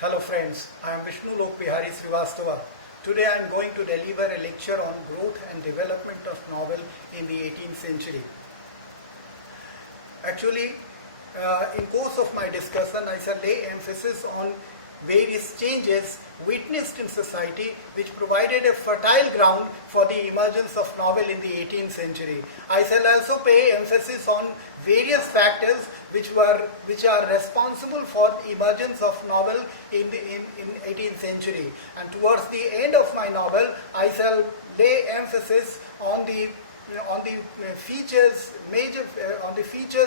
Hello friends, I am Vishnu Lokbihari Srivastava. Today I am going to deliver a lecture on growth and development of novel in the 18th century. Actually, in course of my discussion, I shall lay emphasis on various changes witnessed in society which provided a fertile ground for the emergence of novel in the 18th century. I shall also pay emphasis on various factors which are responsible for the emergence of novel in 18th century. And towards the end of my novel, I shall lay emphasis on the features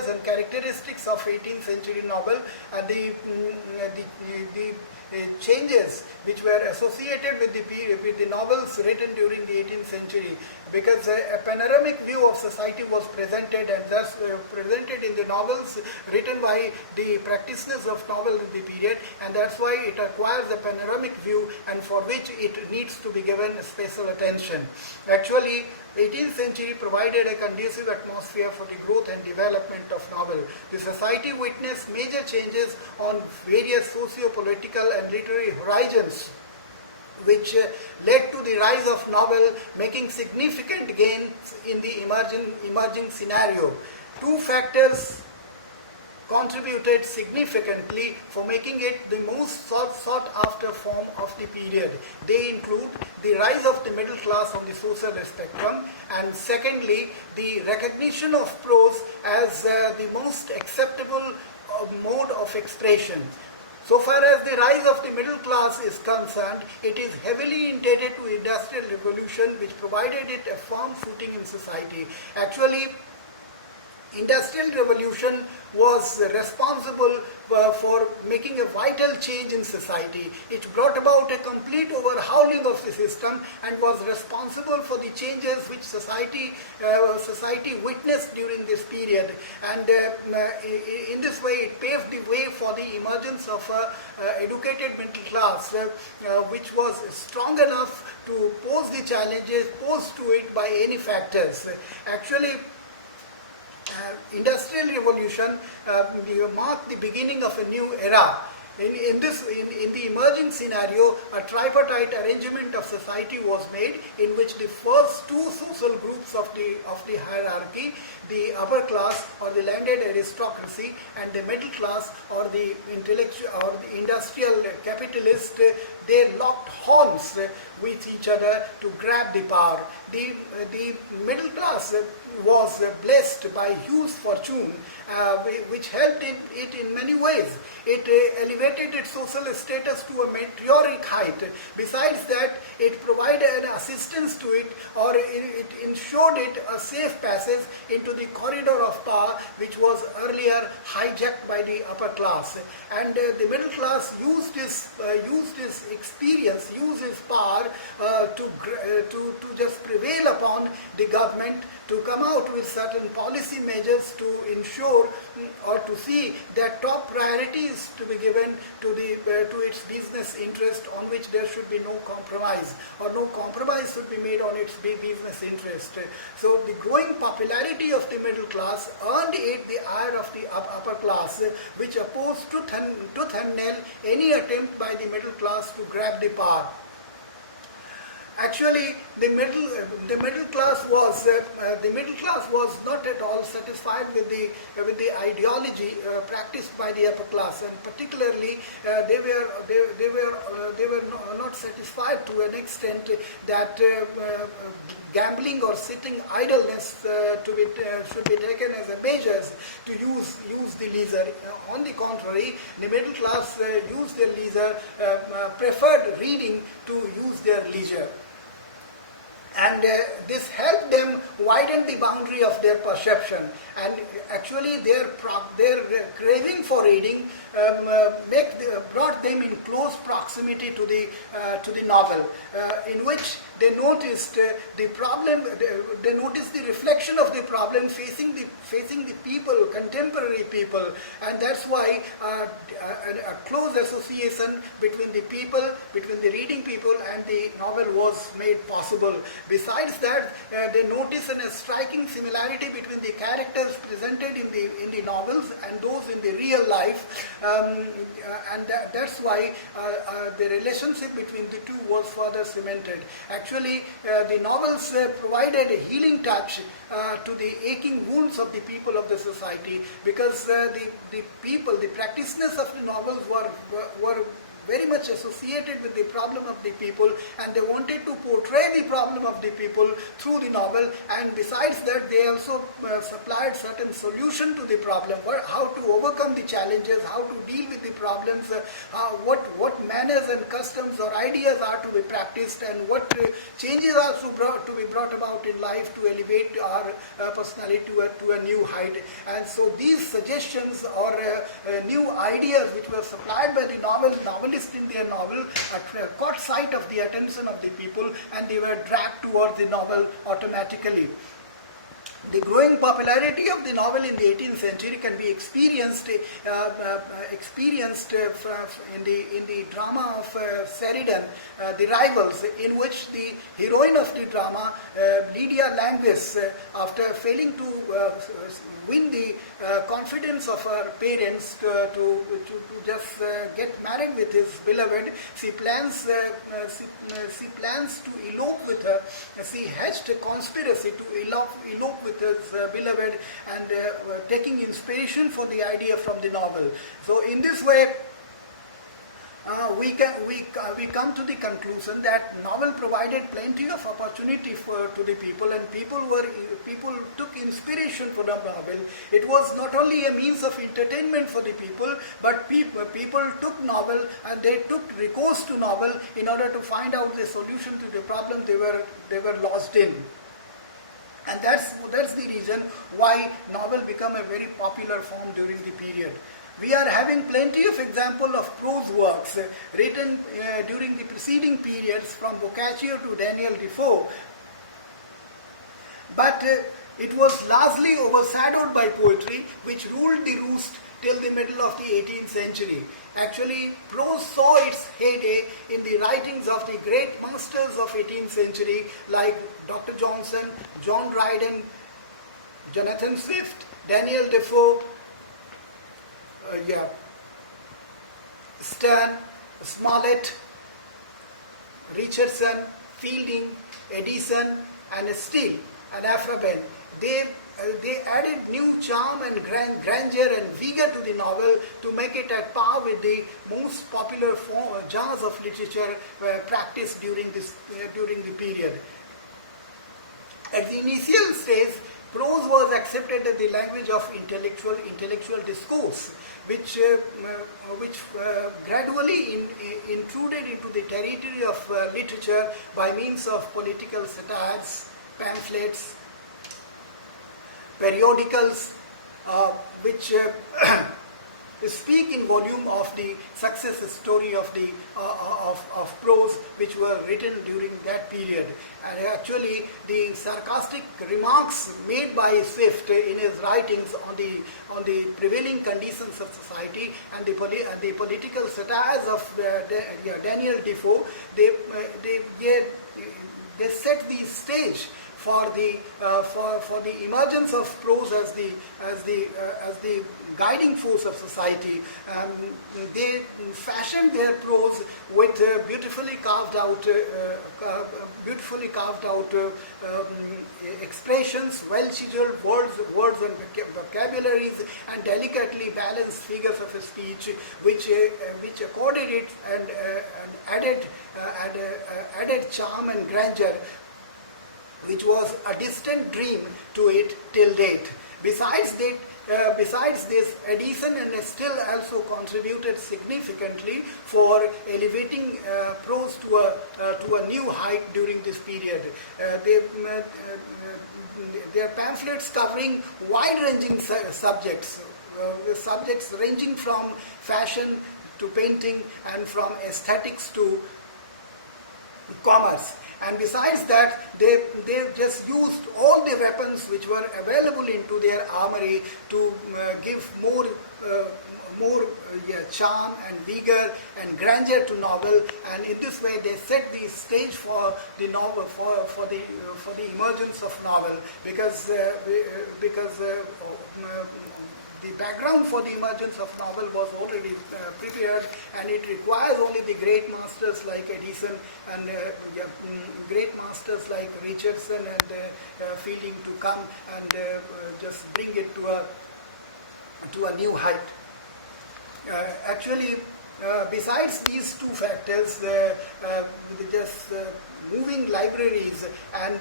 and characteristics of 18th century novel and the changes which were associated with the novels written during the 18th century, because a panoramic view of society was presented, and thus presented in the novels written by the practitioners of novel in the period, and that's why it requires a panoramic view, and for which it needs to be given special attention. Actually, 18th century provided a conducive atmosphere for the growth and development of novel. The society witnessed major changes on various socio-political and literary horizons, which led to the rise of novel, making significant gains in the emerging scenario. Two factors contributed significantly for making it the most sought after form of the period. They include the rise of the middle class on the social spectrum, and secondly, the recognition of prose as the most acceptable mode of expression. So far as the rise of the middle class is concerned, it is heavily indebted to industrial revolution, which provided it a firm footing in society. Actually, industrial revolution was responsible for making a vital change in society. It brought about a complete overhauling of the system and was responsible for the changes which society witnessed during this period. And in this way, it paved the way for the emergence of an educated middle class, which was strong enough to pose the challenges posed to it by any factors. Actually, industrial revolution marked the beginning of a new era. In the emerging scenario, a tripartite arrangement of society was made, in which the first two social groups of the hierarchy, the upper class or the landed aristocracy, and the middle class or the intellectual or the industrial capitalist, they locked horns with each other to grab the power. The middle class was blessed by huge fortune, which helped it in many ways. It elevated its social status to a meteoric height. Besides that, it provided assistance to it, or it ensured it a safe passage into the corridor of power, which was earlier hijacked by the upper class. And the middle class used his experience, used his power to just prevail upon the government to come out with certain policy measures to ensure or to see that top priority is to be given to its business interest, on which there should be no compromise, or no compromise should be made on its business interest. So the growing popularity of the middle class earned it the ire of the upper class, which opposed tooth and nail any attempt by the middle class to grab the power. Actually, the middle class was not at all satisfied with the ideology practiced by the upper class, and particularly they were not satisfied to an extent that gambling or sitting idleness should be taken as a measures to use the leisure. On the contrary, the middle class used their leisure, preferred reading to use their leisure. And this helped them widen the boundary of their perception, and actually their craving for reading brought them in close proximity to the novel, in which they noticed the problem, they noticed the reflection of the problem facing the people, contemporary people, and that's why a close association between the people, between the reading people and the novel was made possible. Besides that, they noticed a striking similarity between the characters presented in the novels and those in the real life, and that's why the relationship between the two was further cemented. Actually, the novels provided a healing touch to the aching wounds of the people of the society, because the people, the practitioners of the novels were very much associated with the problem of the people, and they wanted to portray the problem of the people through the novel, and besides that they also supplied certain solution to the problem, how to overcome the challenges, how to deal with the problems, what manners and customs or ideas are to be practiced, and what changes are to be brought about in life to elevate our personality to a new height. And so these suggestions or new ideas which were supplied by the novelists in their novel caught sight of the attention of the people, and they were dragged towards the novel automatically. The growing popularity of the novel in the 18th century can be experienced in the drama of Sheridan, The Rivals, in which the heroine of the drama, Lydia Languis, after failing to win the confidence of her parents to just get married with his beloved, she plans to elope with her. She hatched a conspiracy to elope with his beloved, and taking inspiration for the idea from the novel. So in this way, we come to the conclusion that novel provided plenty of opportunity to the people, and people took inspiration from the novel. It was not only a means of entertainment for the people, but people took novel and they took recourse to novel in order to find out the solution to the problem they were lost in. And that's the reason why novel became a very popular form during the period. We are having plenty of examples of prose works written during the preceding periods, from Boccaccio to Daniel Defoe, but it was largely overshadowed by poetry, which ruled the roost till the middle of the 18th century. Actually, prose saw its heyday in the writings of the great masters of 18th century like Dr. Johnson, John Dryden, Jonathan Swift, Daniel Defoe, Sterne, Smollett, Richardson, Fielding, Addison, and Steele, and Afraben. They added new charm and grandeur and vigor to the novel to make it at par with the most popular genres of literature practiced during the period. At the initial stage, prose was accepted as the language of intellectual discourse, which gradually intruded into the territory of literature by means of political satires, pamphlets, periodicals, which speak in volume of the success story of prose which were written during that period. And actually, the sarcastic remarks made by Swift in his writings on the prevailing conditions of society and the political satires of Daniel Defoe, they set the stage for the emergence of prose as the guiding force of society. They fashioned their prose with beautifully carved out expressions, well-chiseled words and vocabularies, and delicately balanced figures of speech, which accorded it and added charm and grandeur, which was a distant dream to it till date. Besides this, Addison and Steele also contributed significantly for elevating prose to a new height during this period. Their pamphlets covering wide-ranging subjects ranging from fashion to painting and from aesthetics to commerce, and besides that, they just used all the weapons which were available into their armory to give more charm and vigor and grandeur to novel, and in this way they set the stage for the novel, for the emergence of novel, because the background for the emergence of novel was already prepared, and it requires only the great masters like Addison and great masters like Richardson and Fielding to come and just bring it to a new height. Actually, besides these two factors, just moving libraries and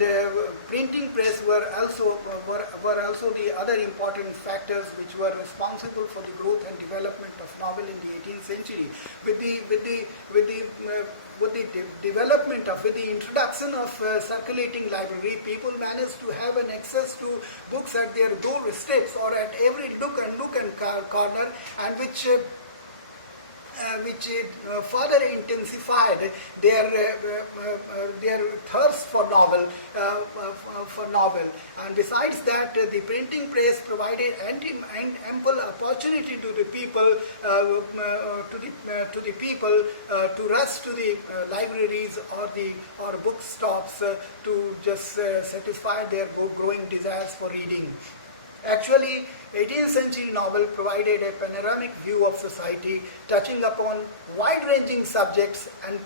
printing press were also the other important factors which were responsible for the growth and development of novel in the 18th century. With the introduction of circulating library, people managed to have an access to books at their doorsteps or at every nook and corner, and which further intensified their thirst for novel. And besides that, the printing press provided ample opportunity to the people to rush to the libraries or bookstops to just satisfy their growing desires for reading. Actually, 18th century novel provided a panoramic view of society, touching upon wide-ranging subjects and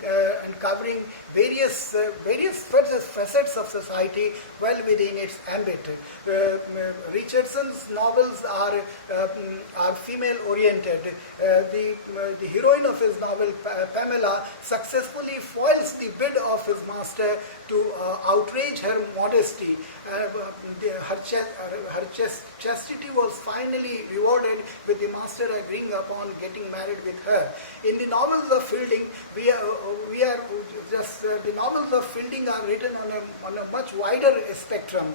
covering various facets of society well within its ambit. Richardson's novels are female-oriented. The heroine of his novel, Pamela, successfully foils the bid of his master to outrage her modesty. Her chastity was finally rewarded, with the master agreeing upon getting married with her. In the novels of Fielding, the novels of Fielding are written on a much wider spectrum.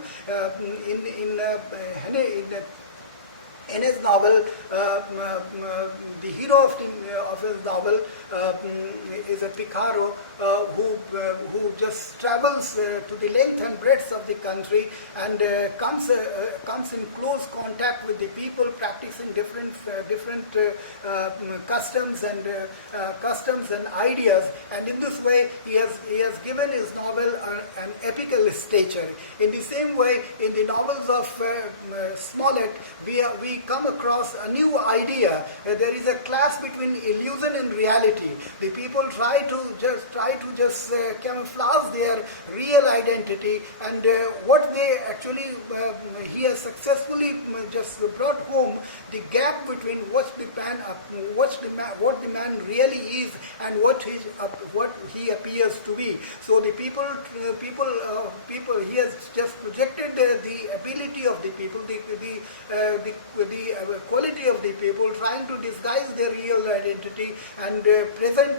In his novel, the hero of his novel is a Picaro who just travels to the length and breadth of the country and comes in close contact with the people practicing different customs and ideas, and in this way he has given his novel an epical stature. In the same way, in the novels of Smollett, we come across a new idea. There is a clash between illusion and reality. The people try to just camouflage their real identity, and what they actually he has successfully just brought home the gap between what the man really is and what he appears to be. So the people he has just projected the ability of the people, the quality of the people, trying to disguise their real identity and present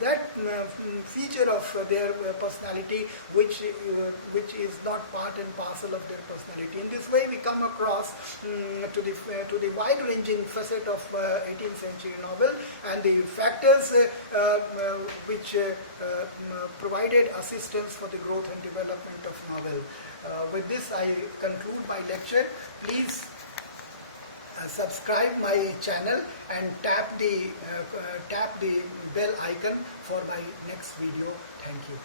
that feature of their personality which is not part and parcel of their personality. In this way, we come across to the wide-ranging facet of 18th century novel and the factors which provided assistance for the growth and development of novel. With this, I conclude my lecture. Please subscribe my channel and tap the bell icon for my next video. Thank you.